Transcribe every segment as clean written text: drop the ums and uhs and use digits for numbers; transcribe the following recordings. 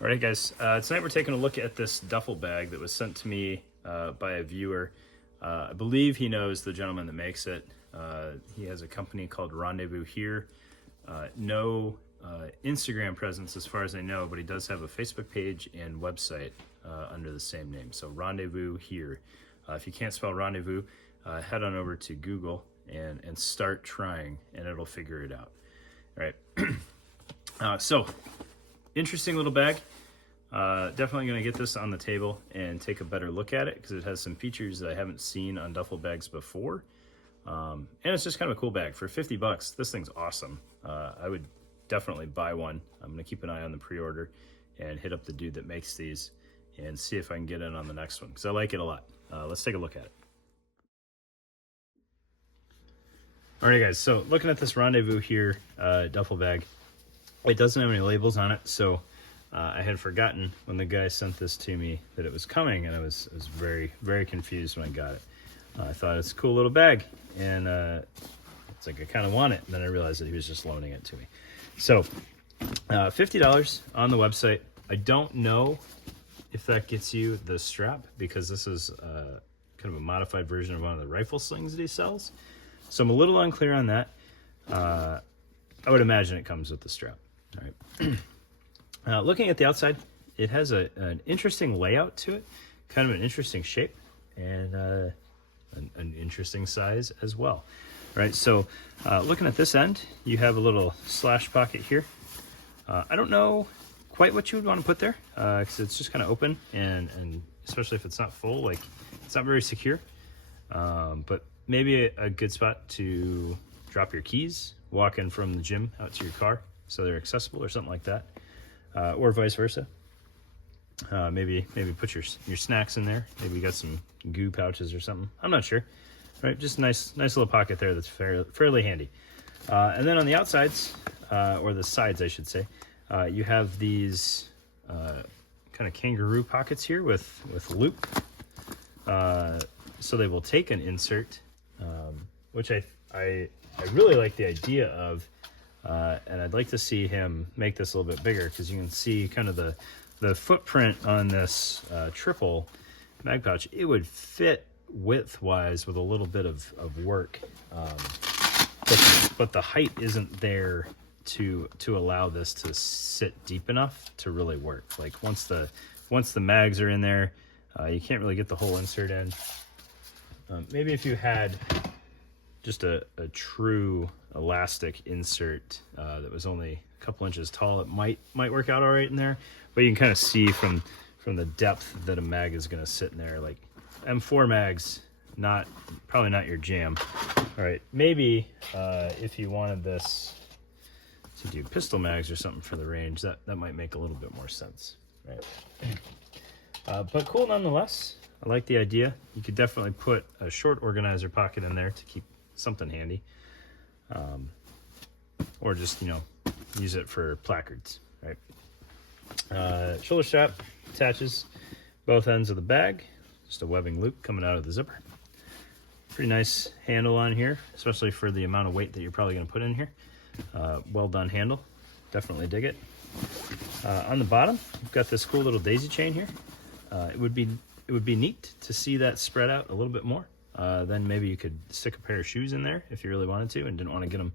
All right, guys. Tonight we're taking a look at this duffel bag that was sent to me by a viewer. I believe he knows the gentleman that makes it. He has a company called Rendezvous here. No Instagram presence as far as I know, but he does have a Facebook page and website under the same name. So Rendezvous here. If you can't spell rendezvous, head on over to Google and start trying, and it'll figure it out. All right. So interesting little bag. Definitely going to get this on the table and take a better look at it because it has some features that I haven't seen on duffel bags before. And it's just kind of a cool bag. For 50 bucks, this thing's awesome. I would definitely buy one. I'm going to keep an eye on the pre-order and hit up the dude that makes these and see if I can get in on the next one because I like it a lot. Let's take a look at it. Alright guys, so looking at this Rendezvous here duffel bag, it doesn't have any labels on it, so I had forgotten when the guy sent this to me that it was coming, and I was very, very confused when I got it. I thought it's a cool little bag, and it's like I kind of want it, and then I realized that he was just loaning it to me. So, $50 on the website. I don't know if that gets you the strap, because this is kind of a modified version of one of the rifle slings that he sells. So I'm a little unclear on that. I would imagine it comes with the strap. All right. Looking at the outside, it has an interesting layout to it, kind of an interesting shape, and an interesting size as well. All right, so looking at this end, you have a little slash pocket here. I don't know quite what you would want to put there, because it's just kind of open, and especially if it's not full, like it's not very secure. But maybe a good spot to drop your keys, walk in from the gym out to your car, so they're accessible or something like that. Or vice versa. Maybe put your snacks in there. Maybe you got some goo pouches or something. I'm not sure. Right, just nice little pocket there that's fairly handy. And then on the outsides, or the sides, I should say, you have these kind of kangaroo pockets here with loop. So they will take an insert, which I really like the idea of. And I'd like to see him make this a little bit bigger because you can see kind of the footprint on this triple mag pouch. It would fit width-wise with a little bit of work, but the height isn't there to allow this to sit deep enough to really work. Like once the mags are in there, you can't really get the whole insert in. Maybe if you had just a true elastic insert that was only a couple inches tall, it might work out all right in there. But you can kind of see from the depth that a mag is going to sit in there. Like M4 mags, probably not your jam. All right, maybe if you wanted this to do pistol mags or something for the range, that might make a little bit more sense, right? But cool nonetheless. I like the idea. You could definitely put a short organizer pocket in there to keep something handy, or just use it for placards, right? Shoulder strap attaches both ends of the bag, just a webbing loop coming out of the zipper. Pretty nice handle on here, especially for the amount of weight that you're probably going to put in here. Well done handle, definitely dig it. On the bottom, you've got this cool little daisy chain here. It would be neat to see that spread out a little bit more. Then maybe you could stick a pair of shoes in there if you really wanted to and didn't want to get them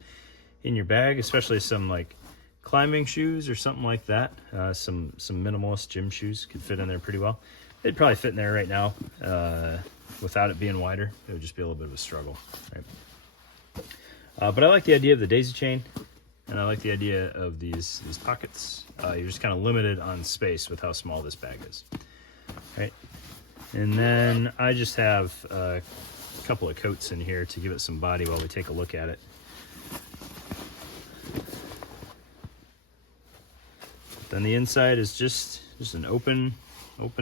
in your bag, especially some like climbing shoes or something like that. Some minimalist gym shoes could fit in there pretty well. They'd probably fit in there right now without it being wider. It would just be a little bit of a struggle, right? But I like the idea of the daisy chain, and I like the idea of these pockets. You're just kind of limited on space with how small this bag is, right? And then I just have a couple of coats in here to give it some body while we take a look at it. Then the inside is just an open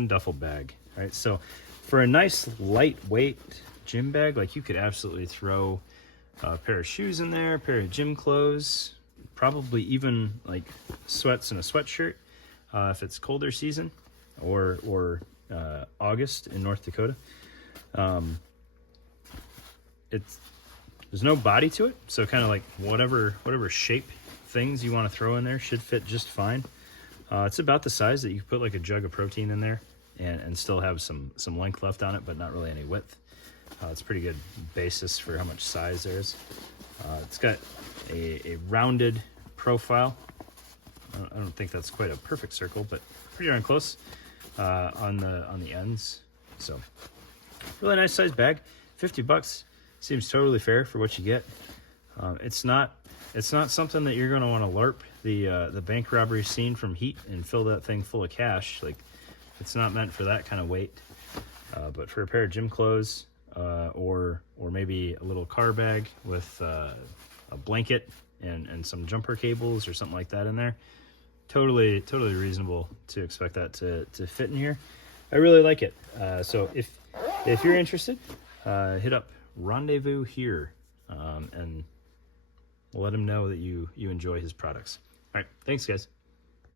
duffel bag, right? So for a nice lightweight gym bag, like you could absolutely throw a pair of shoes in there, a pair of gym clothes, probably even like sweats and a sweatshirt if it's colder season, or August in North Dakota. There's no body to it, so kind of like whatever shape things you want to throw in there should fit just fine. It's about the size that you could put like a jug of protein in there and still have some length left on it, but not really any width. It's a pretty good basis for how much size there is. It's got a rounded profile. I don't think that's quite a perfect circle, but pretty darn close on the ends. So really nice size bag. $50 seems totally fair for what you get. It's not something that you're going to want to LARP the bank robbery scene from Heat and fill that thing full of cash. Like, it's not meant for that kind of weight. But for a pair of gym clothes, or maybe a little car bag with a blanket and some jumper cables or something like that in there, totally reasonable to expect that to fit in here. I really like it. So if you're interested, hit up Rendezvous here, and let him know that you enjoy his products. All right, thanks guys.